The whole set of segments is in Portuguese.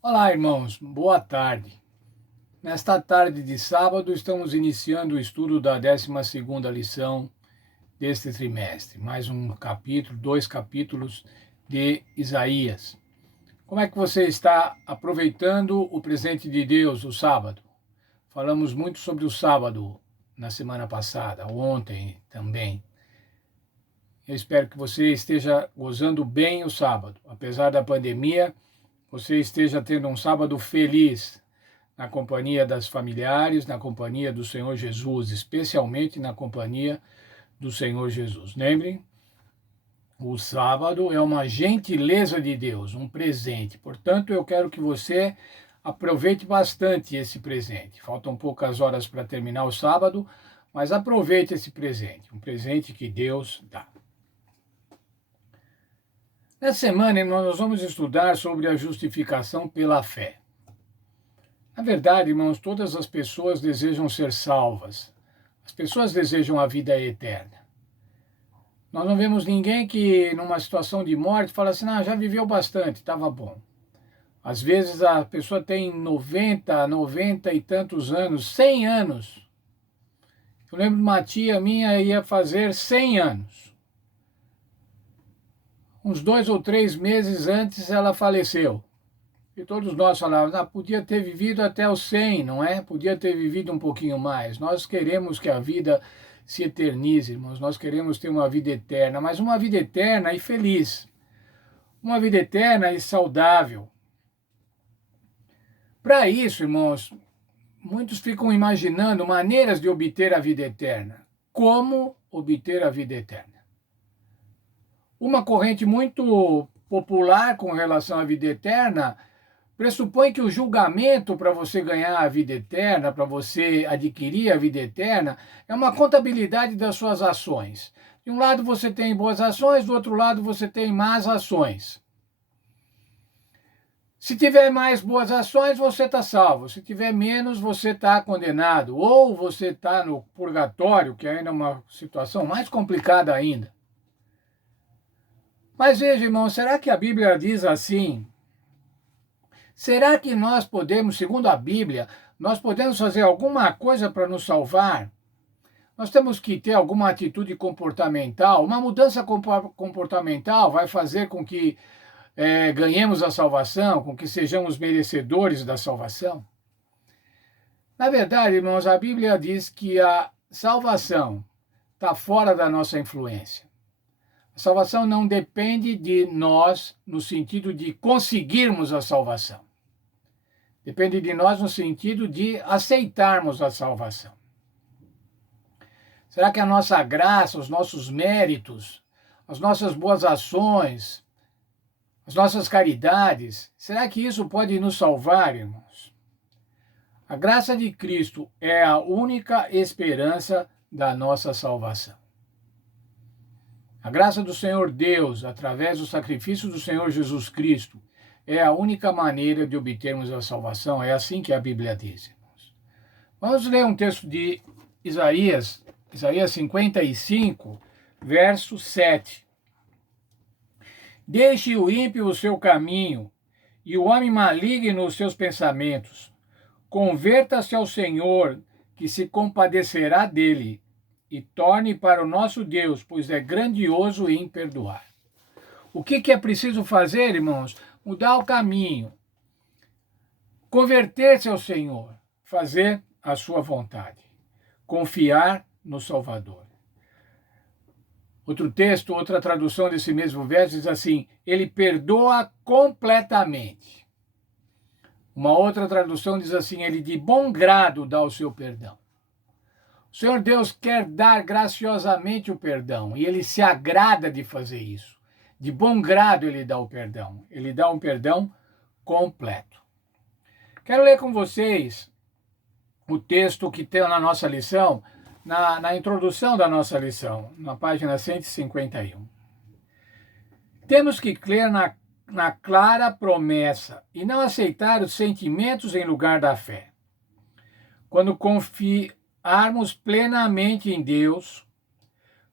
Olá, irmãos, boa tarde. Nesta tarde de sábado, estamos iniciando o estudo da 12ª lição deste trimestre. Mais um capítulo, dois capítulos de Isaías. Como é que você está aproveitando o presente de Deus, o sábado? Falamos muito sobre o sábado na semana passada, ontem também. Eu espero que você esteja gozando bem o sábado. Apesar da pandemia, você esteja tendo um sábado feliz, na companhia das familiares, na companhia do Senhor Jesus, especialmente na companhia do Senhor Jesus. Lembrem, o sábado é uma gentileza de Deus, um presente. Portanto, eu quero que você aproveite bastante esse presente. Faltam poucas horas para terminar o sábado, mas aproveite esse presente, um presente que Deus dá. Nessa semana, nós vamos estudar sobre a justificação pela fé. Na verdade, irmãos, todas as pessoas desejam ser salvas. As pessoas desejam a vida eterna. Nós não vemos ninguém que, numa situação de morte, fala assim, já viveu bastante, estava bom. Às vezes a pessoa tem 90 e tantos anos, 100 anos. Eu lembro de uma tia minha ia fazer 100 anos. Uns 2 ou 3 meses antes ela faleceu. E todos nós falávamos, podia ter vivido até os 100, não é? Podia ter vivido um pouquinho mais. Nós queremos que a vida se eternize, irmãos. Nós queremos ter uma vida eterna, mas uma vida eterna e feliz. Uma vida eterna e saudável. Para isso, irmãos, muitos ficam imaginando maneiras de obter a vida eterna. Como obter a vida eterna? Uma corrente muito popular com relação à vida eterna pressupõe que o julgamento para você ganhar a vida eterna, para você adquirir a vida eterna, é uma contabilidade das suas ações. De um lado você tem boas ações, do outro lado você tem más ações. Se tiver mais boas ações, você está salvo. Se tiver menos, você está condenado. Ou você está no purgatório, que ainda é uma situação mais complicada ainda. Mas veja, irmão, será que a Bíblia diz assim? Será que nós podemos, segundo a Bíblia, nós podemos fazer alguma coisa para nos salvar? Nós temos que ter alguma atitude comportamental. Uma mudança comportamental vai fazer com que ganhemos a salvação, com que sejamos merecedores da salvação? Na verdade, irmãos, a Bíblia diz que a salvação está fora da nossa influência. A salvação não depende de nós no sentido de conseguirmos a salvação. Depende de nós no sentido de aceitarmos a salvação. Será que a nossa graça, os nossos méritos, as nossas boas ações, as nossas caridades, será que isso pode nos salvar, irmãos? A graça de Cristo é a única esperança da nossa salvação. A graça do Senhor Deus, através do sacrifício do Senhor Jesus Cristo, é a única maneira de obtermos a salvação. É assim que a Bíblia diz, irmãos. Vamos ler um texto de Isaías 55, verso 7. Deixe o ímpio o seu caminho e o homem maligno os seus pensamentos. Converta-se ao Senhor, que se compadecerá dele, e torne para o nosso Deus, pois é grandioso em perdoar. O que é preciso fazer, irmãos? Mudar o caminho, converter-se ao Senhor, fazer a sua vontade, confiar no Salvador. Outro texto, outra tradução desse mesmo verso diz assim: ele perdoa completamente. Uma outra tradução diz assim: ele de bom grado dá o seu perdão. O Senhor Deus quer dar graciosamente o perdão e ele se agrada de fazer isso. De bom grado ele dá o perdão. Ele dá um perdão completo. Quero ler com vocês o texto que tem na nossa lição, na introdução da nossa lição, na página 151. Temos que crer na clara promessa e não aceitar os sentimentos em lugar da fé. Quando confiarmos plenamente em Deus,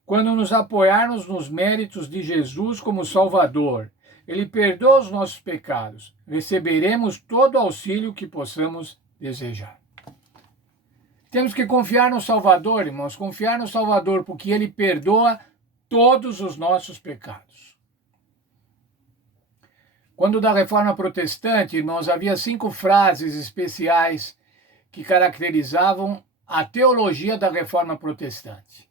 quando nos apoiarmos nos méritos de Jesus como Salvador Ele perdoa os nossos pecados. Receberemos todo o auxílio que possamos desejar. Temos que confiar no Salvador, irmãos, confiar no Salvador, porque Ele perdoa todos os nossos pecados. Quando da Reforma Protestante, irmãos, havia 5 frases especiais que caracterizavam a teologia da Reforma Protestante.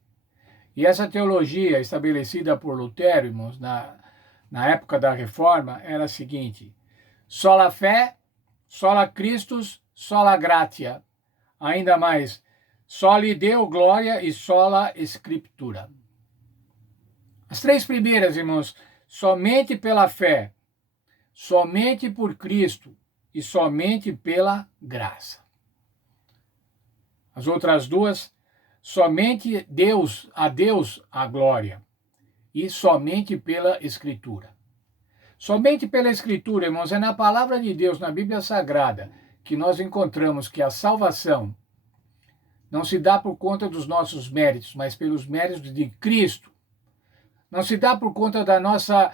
E essa teologia, estabelecida por Lutero, irmãos, na época da Reforma, era a seguinte: sola fé, sola Christus, sola gratia. Ainda mais, soli Deo glória e sola Scriptura. As 3 primeiras, irmãos, somente pela fé, somente por Cristo e somente pela graça. As outras 2, somente a Deus a glória e somente pela Escritura. Somente pela Escritura, irmãos, é na palavra de Deus, na Bíblia Sagrada, que nós encontramos que a salvação não se dá por conta dos nossos méritos, mas pelos méritos de Cristo. Não se dá por conta da nossa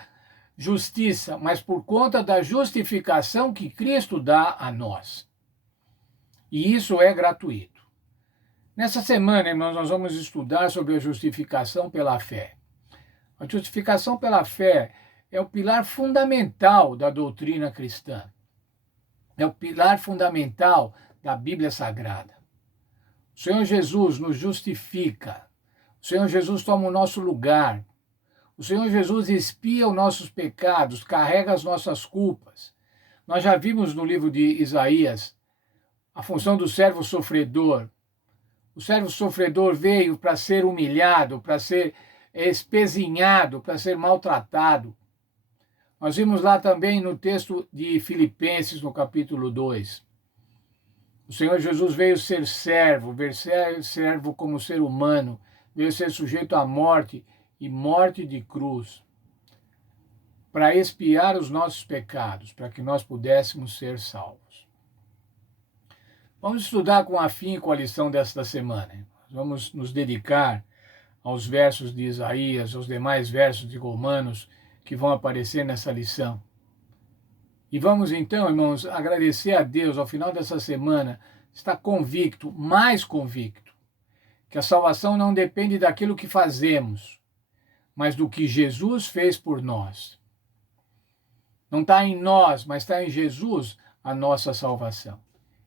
justiça, mas por conta da justificação que Cristo dá a nós. E isso é gratuito. Nessa semana, irmãos, nós vamos estudar sobre a justificação pela fé. A justificação pela fé é o pilar fundamental da doutrina cristã. É o pilar fundamental da Bíblia Sagrada. O Senhor Jesus nos justifica. O Senhor Jesus toma o nosso lugar. O Senhor Jesus expia os nossos pecados, carrega as nossas culpas. Nós já vimos no livro de Isaías a função do servo sofredor. O servo sofredor veio para ser humilhado, para ser espezinhado, para ser maltratado. Nós vimos lá também no texto de Filipenses, no capítulo 2. O Senhor Jesus veio ser servo como ser humano, veio ser sujeito à morte e morte de cruz, para expiar os nossos pecados, para que nós pudéssemos ser salvos. Vamos estudar com afinco a lição desta semana. Vamos nos dedicar aos versos de Isaías, aos demais versos de Romanos que vão aparecer nessa lição. E vamos então, irmãos, agradecer a Deus ao final dessa semana, estar convicto, mais convicto, que a salvação não depende daquilo que fazemos, mas do que Jesus fez por nós. Não está em nós, mas está em Jesus a nossa salvação.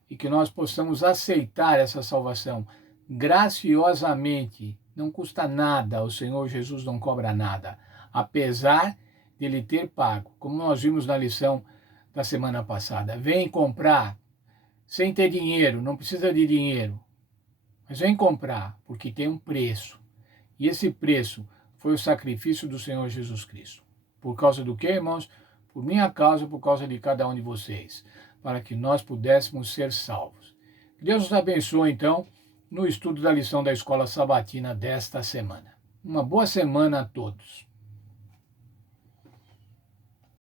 E que nós possamos aceitar essa salvação graciosamente. Não custa nada, o Senhor Jesus não cobra nada, apesar de Ele ter pago, como nós vimos na lição da semana passada. Vem comprar sem ter dinheiro, não precisa de dinheiro, mas vem comprar, porque tem um preço. E esse preço foi o sacrifício do Senhor Jesus Cristo. Por causa do quê, irmãos? Por minha causa, por causa de cada um de vocês, para que nós pudéssemos ser salvos. Deus nos abençoe, então, no estudo da lição da Escola Sabatina desta semana. Uma boa semana a todos.